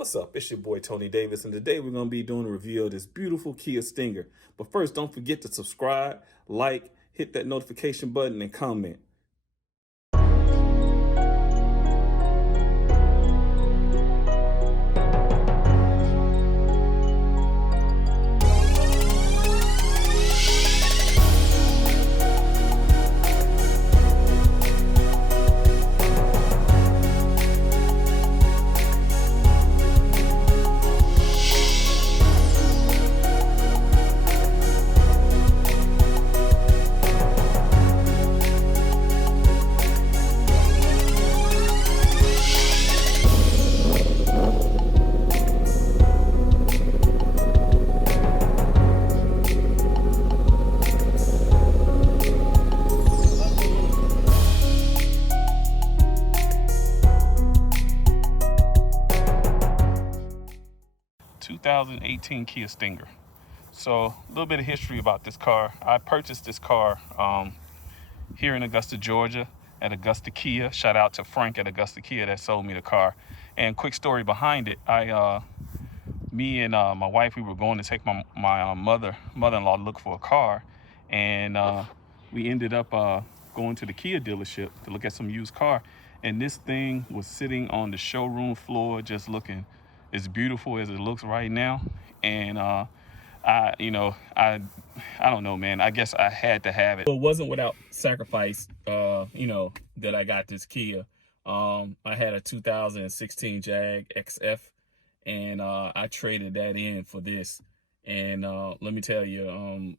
What's up? It's your boy Tony Davis, and today we're going to be doing a review of this beautiful Kia Stinger. But first, don't forget to subscribe, like, hit that notification button, and comment. 2018 Kia Stinger. So a little bit of history about this car. I purchased this car here in Augusta, Georgia at Augusta Kia. Shout out to Frank at Augusta Kia that sold me the car. And quick story behind it, me and my wife, we were going to take my mother-in-law to look for a car, and we ended up going to the Kia dealership to look at some used car, and this thing was sitting on the showroom floor just looking as beautiful as it looks right now. And I don't know, man, I guess I had to have it. It wasn't without sacrifice that I got this Kia. I had a 2016 Jag XF, and I traded that in for this. And let me tell you,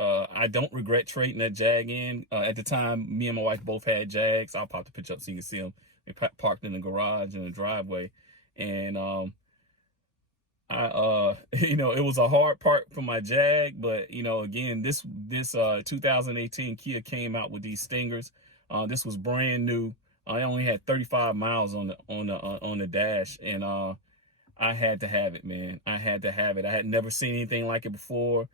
I don't regret trading that Jag in. At the time, me and my wife both had Jags. I'll pop the picture up so you can see them. They parked in the garage in the driveway. And it was a hard part for my Jag, but again, this 2018 Kia came out with these Stingers. This was brand new. I only had 35 miles on the dash, and I had to have it, man. I had to have it. I had never seen anything like it before.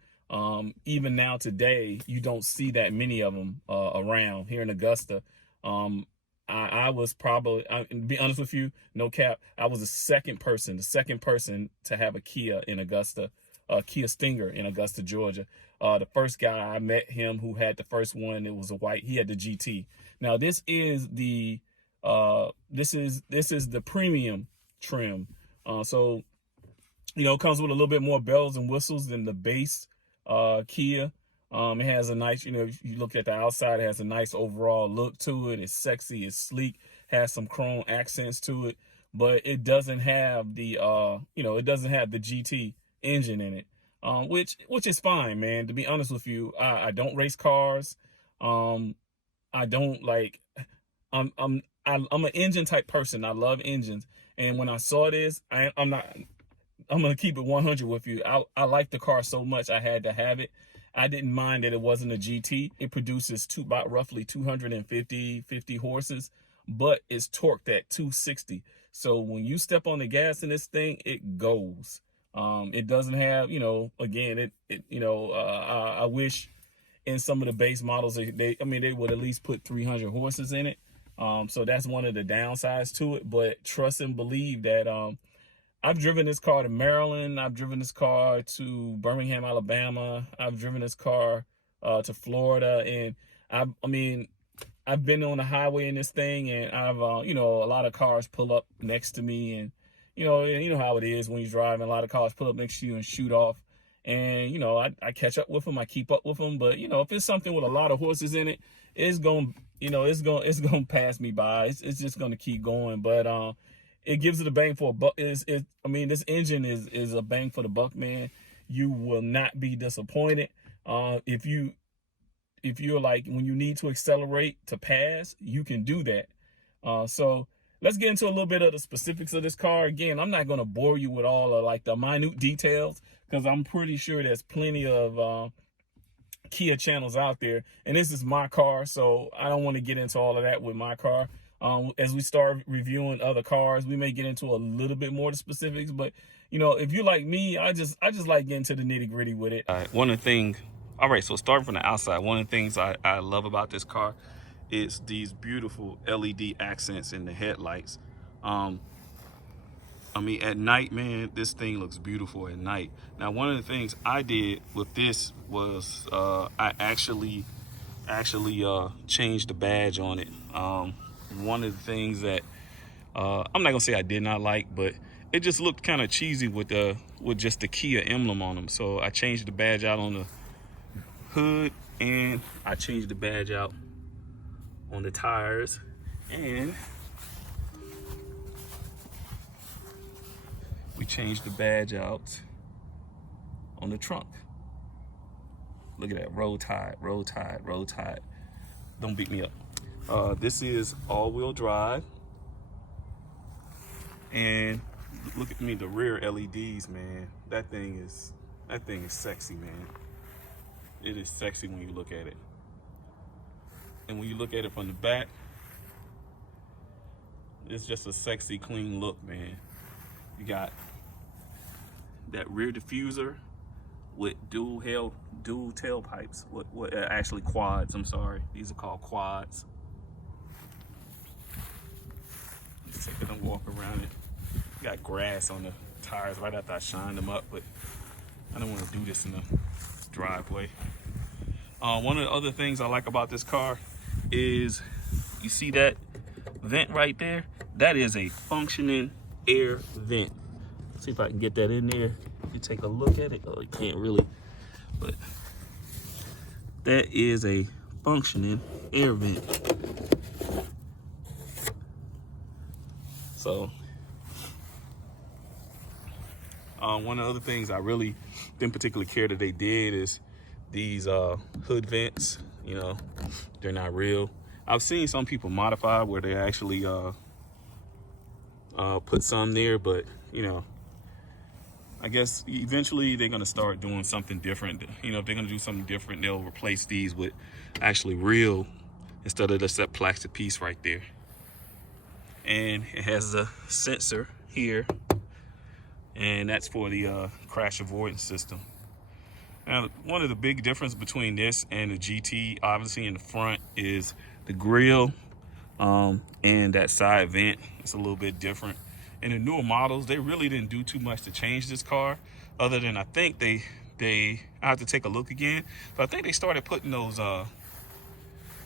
Even now today, you don't see that many of them around here in Augusta. I was probably, to be honest with you, no cap, I was the second person to have a Kia in Augusta, Kia Stinger in Augusta, Georgia. The first guy I met him who had the first one, it was a white, he had the GT. Now this is the premium trim. So it comes with a little bit more bells and whistles than the base Kia. It has a nice, if you look at the outside, it has a nice overall look to it. It's sexy, it's sleek, has some chrome accents to it, but it doesn't have the, it doesn't have the GT engine in it, which is fine, man. To be honest with you, I don't race cars. I don't like, I'm an engine type person. I love engines. And when I saw this, I'm going to keep it 100 with you. I like the car so much, I had to have it. I didn't mind that it wasn't a GT. It produces about roughly 250 horses, but it's torqued at 260. So when you step on the gas in this thing, it goes. It doesn't have, again, I wish in some of the base models, they would at least put 300 horses in it. So that's one of the downsides to it. But trust and believe that I've driven this car to Maryland. I've driven this car to Birmingham, Alabama. I've driven this car to Florida. And I've been on the highway in this thing, and I've, a lot of cars pull up next to me, and, you know how it is when you're driving. A lot of cars pull up next to you and shoot off. And, I catch up with them. I keep up with them. But, if it's something with a lot of horses in it, it's going to pass me by. It's just going to keep going. But, it gives it a bang for a buck. This engine is a bang for the buck, man. You will not be disappointed. If you're like, when you need to accelerate to pass, you can do that. So let's get into a little bit of the specifics of this car. Again, I'm not going to bore you with all of like the minute details, because I'm pretty sure there's plenty of Kia channels out there, and this is my car, so I don't want to get into all of that with my car. As we start reviewing other cars, we may get into a little bit more of the specifics, but if you're like me, I just like getting to the nitty gritty with it. All right, so starting from the outside, one of the things I love about this car is these beautiful LED accents in the headlights. I mean, at night, man, this thing looks beautiful at night. Now, one of the things I did with this was I actually changed the badge on it. One of the things that I'm not gonna say I did not like, but it just looked kind of cheesy with just the Kia emblem on them. So I changed the badge out on the hood, and I changed the badge out on the tires, and we changed the badge out on the trunk. Look at that, roll tide, roll tide, roll tide. Don't beat me up. This is all-wheel drive. And look at me, the rear LEDs, man. That thing is sexy, man. It is sexy when you look at it. And when you look at it from the back, it's just a sexy, clean look, man. You got that rear diffuser with dual tailpipes. What actually quads, I'm sorry. These are called quads. Let's take it and walk around it. Got grass on the tires right after I shined them up, but I don't want to do this in the driveway. One of the other things I like about this car is, you see that vent right there? That is a functioning air vent. Let's see if I can get that in there. You take a look at it. Oh, you can't really, but that is a functioning air vent. So one of the other things I really didn't particularly care that they did is these hood vents. You know, they're not real. I've seen some people modify where they actually put some there, but you know, I guess eventually they're gonna start doing something different. You know, if they're gonna do something different, they'll replace these with actually real instead of just that plastic piece right there. And it has a sensor here, and that's for the crash avoidance system. Now, one of the big difference between this and the GT, obviously in the front, is the grille and that side vent. It's a little bit different. In the newer models, they really didn't do too much to change this car, other than I think I have to take a look again, but I think they started putting those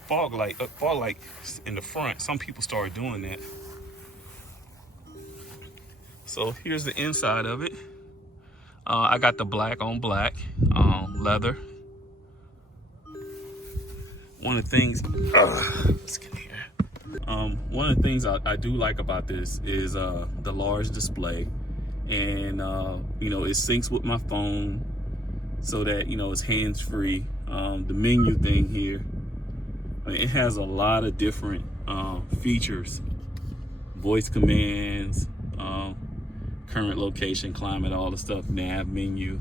fog lights in the front. Some people started doing that. So here's the inside of it. I got the black on black leather. One of the things, let's get here. One of the things I do like about this is the large display, and you know, it syncs with my phone so that, you know, it's hands-free. The menu thing here, I mean, it has a lot of different features, voice commands, current location, climate, all the stuff, nav menu.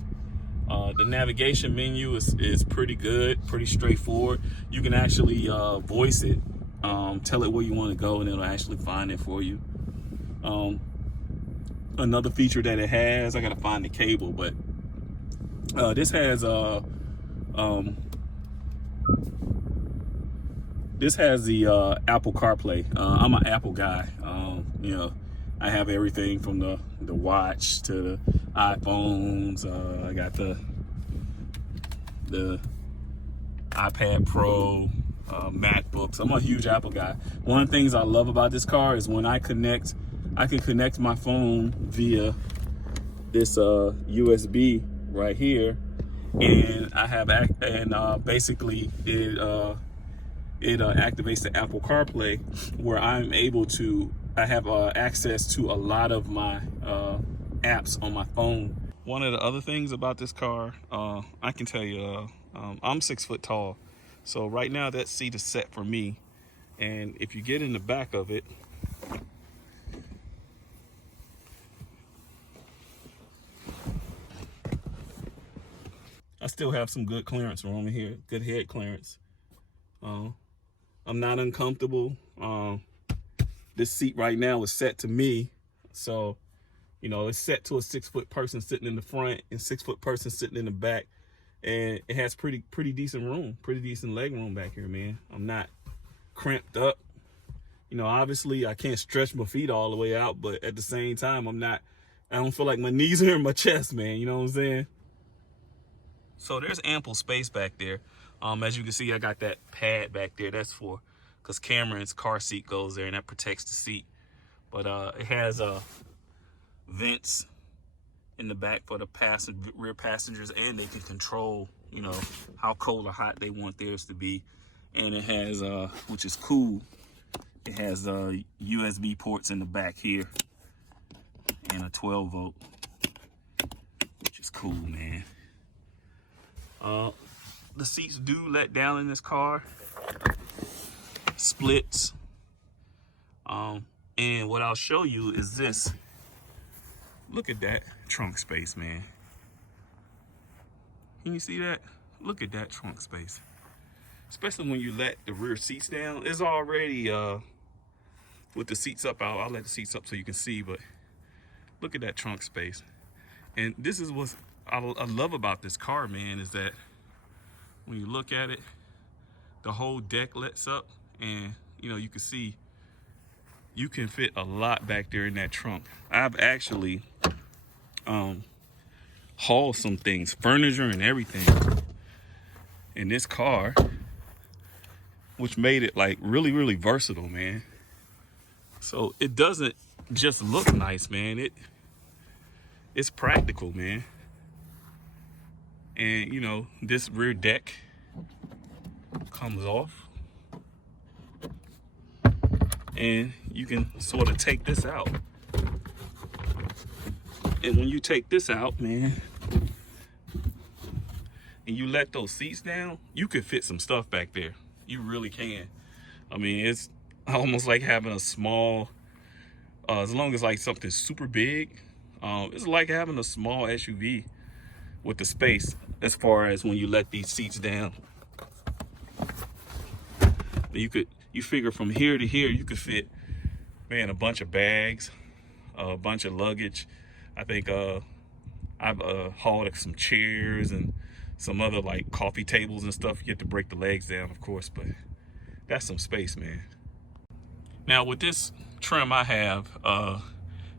The navigation menu is pretty good, pretty straightforward. You can actually voice it, tell it where you want to go, and it'll actually find it for you. Another feature that it has, I gotta find the cable, but this has the Apple CarPlay. I'm an Apple guy. You know, I have everything from the watch to the iPhones. I got the iPad Pro, MacBooks. I'm a huge Apple guy. One of the things I love about this car is when I can connect my phone via this USB right here, and I have basically it activates the Apple CarPlay, where I'm able to have access to a lot of my apps on my phone. One of the other things about this car, I can tell you, I'm 6 foot tall, so right now that seat is set for me. And if you get in the back of it, I still have some good clearance room in here, good head clearance. I'm not uncomfortable. This seat right now is set to me, so you know, it's set to a 6 foot person sitting in the front and 6 foot person sitting in the back, and it has pretty decent room, pretty decent leg room back here, man. I'm not cramped up. You know, obviously I can't stretch my feet all the way out, but at the same time, I'm not I don't feel like my knees are in my chest, man. You know what I'm saying? So there's ample space back there. As you can see, I got that pad back there. That's for, because Cameron's car seat goes there and that protects the seat. But it has vents in the back for the rear passengers, and they can control, you know, how cold or hot they want theirs to be. And it has, which is cool, it has USB ports in the back here and a 12 volt, which is cool, man. The seats do let down in this car, splits. And what I'll show you is this. Look at that trunk space, man. Can you see that? Look at that trunk space. Especially when you let the rear seats down. It's already, with the seats up, I'll let the seats up so you can see, but look at that trunk space. And this is what I love about this car, man, is that when you look at it, the whole deck lets up, and you know, you can see you can fit a lot back there in that trunk. I've actually hauled some things, furniture and everything, in this car, which made it like really, really versatile, man. So it doesn't just look nice, man. It's practical, man. And you know, this rear deck comes off, and you can sort of take this out. And when you take this out, man, and you let those seats down, you could fit some stuff back there. You really can. I mean, it's almost like having a small, as long as like something super big, it's like having a small SUV with the space as far as when you let these seats down. You figure from here to here, you could fit, man, a bunch of bags, a bunch of luggage. I think I've hauled some chairs and some other like coffee tables and stuff. You have to break the legs down, of course, but that's some space, man. Now with this trim I have,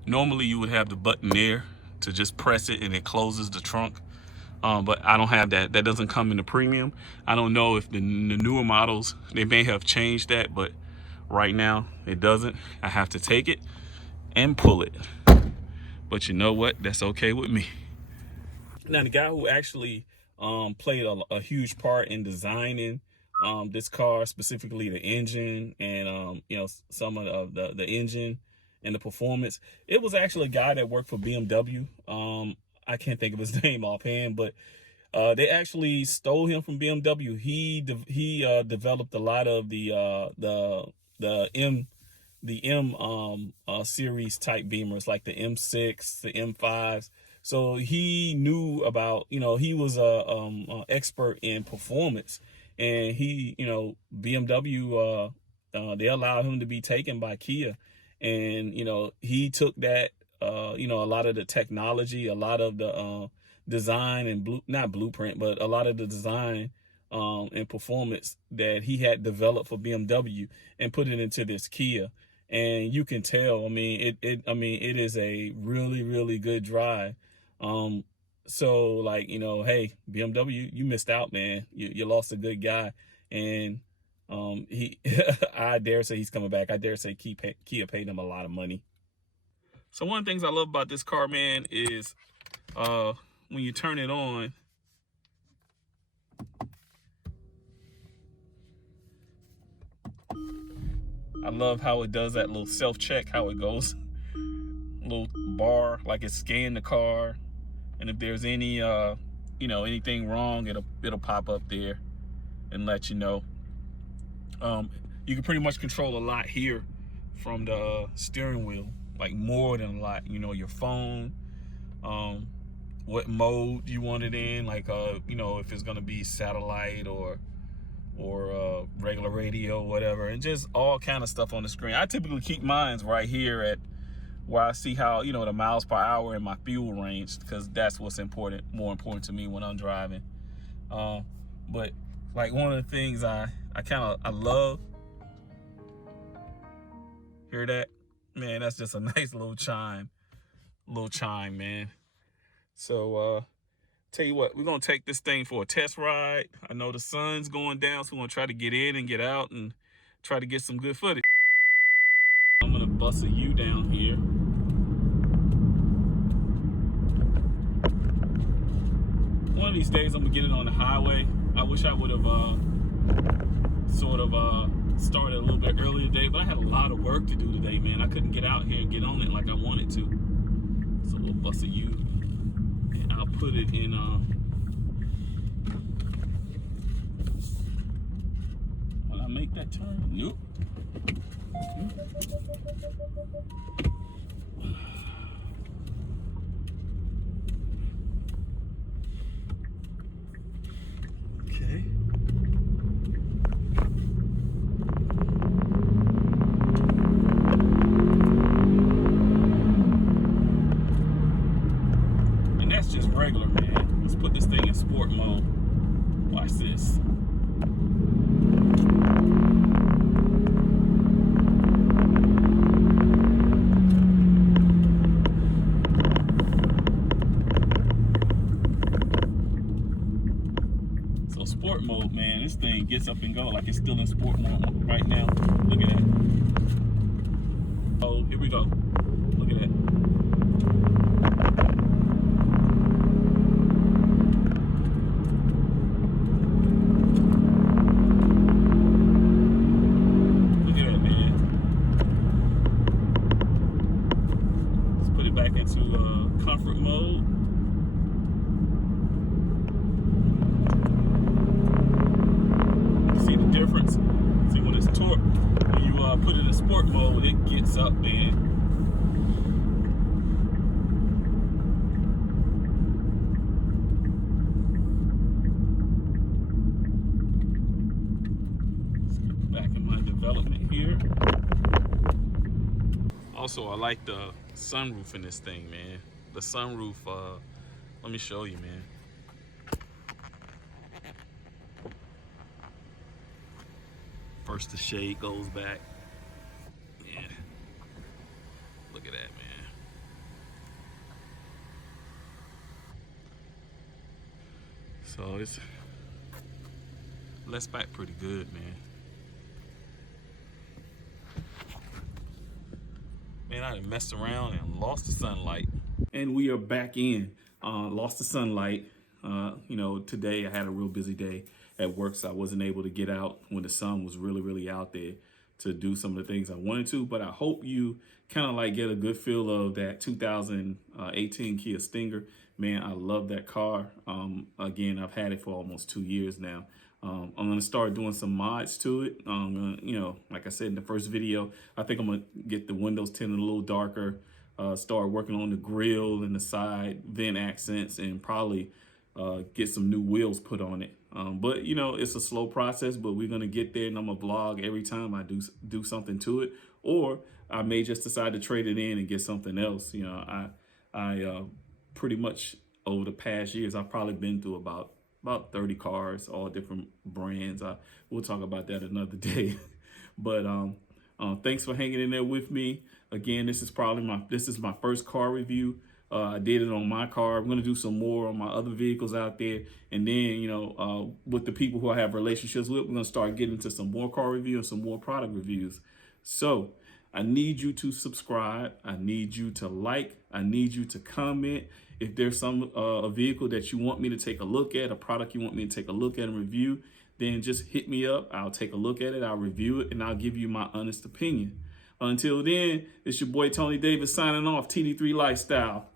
normally you would have the button there to just press it and it closes the trunk. But I don't have that. That doesn't come in the premium. I don't know if the newer models, they may have changed that, but right now it doesn't. I have to take it and pull it. But you know what? That's okay with me. Now, the guy who actually played a huge part in designing this car, specifically the engine and you know, some of the engine and the performance, it was actually a guy that worked for BMW. I can't think of his name offhand, but they actually stole him from BMW. He developed a lot of the M series type Beamers, like the M6, the M5s. So he knew about, you know, he was a expert in performance, and he, you know, BMW, they allowed him to be taken by Kia, and you know, he took that. You know, a lot of the technology, a lot of the design and not blueprint, but a lot of the design and performance that he had developed for BMW and put it into this Kia. And you can tell, I mean, it is a really, really good drive. So like, you know, hey, BMW, you missed out, man. You lost a good guy. And I dare say he's coming back. I dare say Kia paid him a lot of money. So one of the things I love about this car, man, is when you turn it on, I love how it does that little self-check, how it goes. Little bar, like it scanned the car, and if there's any, you know, anything wrong, it'll pop up there and let you know. You can pretty much control a lot here from the steering wheel. Like more than a lot, you know, your phone, what mode you want it in, like you know, if it's gonna be satellite or regular radio, whatever, and just all kind of stuff on the screen. I typically keep mine right here at where I see how, you know, the miles per hour and my fuel range, because that's what's more important to me when I'm driving. But like one of the things I love, hear that? Man, that's just a nice little chime. little chime, man. So tell you what, we're gonna take this thing for a test ride. I know the sun's going down, so we're gonna try to get in and get out and try to get some good footage. I'm gonna bust a U down here. One of these days I'm gonna get it on the highway. I wish I would have started a little bit earlier today, but I had a lot of work to do today, man. I couldn't get out here and get on it like I wanted to. So we'll bust a U and I'll put it in will I make that turn? Nope. Okay. And that's just regular, man. Let's put this thing in sport mode. Watch this. So sport mode, man, this thing gets up and go like it's still in sport mode right now. Look at that. Oh, here we go. Look at that. Look at that, man. Let's put it back into comfort mode. See the difference? See when it's torque, when you put it in sport mode, it gets up, man. Let's get back in my development here. Also, I like the sunroof in this thing, man. The sunroof, let me show you, man. First the shade goes back. Yeah. Look at that, man. So it's lets back pretty good, man. Man, I done messed around and lost the sunlight. And we are back in. Lost the sunlight. You know, today I had a real busy day at work, so I wasn't able to get out when the sun was really, really out there to do some of the things I wanted to. But I hope you kind of like get a good feel of that 2018 Kia Stinger. Man, I love that car. Again, I've had it for almost 2 years now. I'm gonna start doing some mods to it. You know, like I said in the first video, I think I'm gonna get the windows tinted a little darker, start working on the grille and the side vent accents, and probably get some new wheels put on it. But you know, it's a slow process, but we're gonna get there, and I'm gonna vlog every time I do something to it, or I may just decide to trade it in and get something else. You know, I pretty much over the past years, I've probably been through about 30 cars, all different brands. We'll talk about that another day. But thanks for hanging in there with me. Again, this is my first car review. I did it on my car. I'm gonna do some more on my other vehicles out there. And then, you know, with the people who I have relationships with, we're gonna start getting into some more car review and some more product reviews. So I need you to subscribe. I need you to like. I need you to comment. If there's some a vehicle that you want me to take a look at, a product you want me to take a look at and review, then just hit me up. I'll take a look at it. I'll review it, and I'll give you my honest opinion. Until then, it's your boy Tony Davis signing off. TD3 Lifestyle.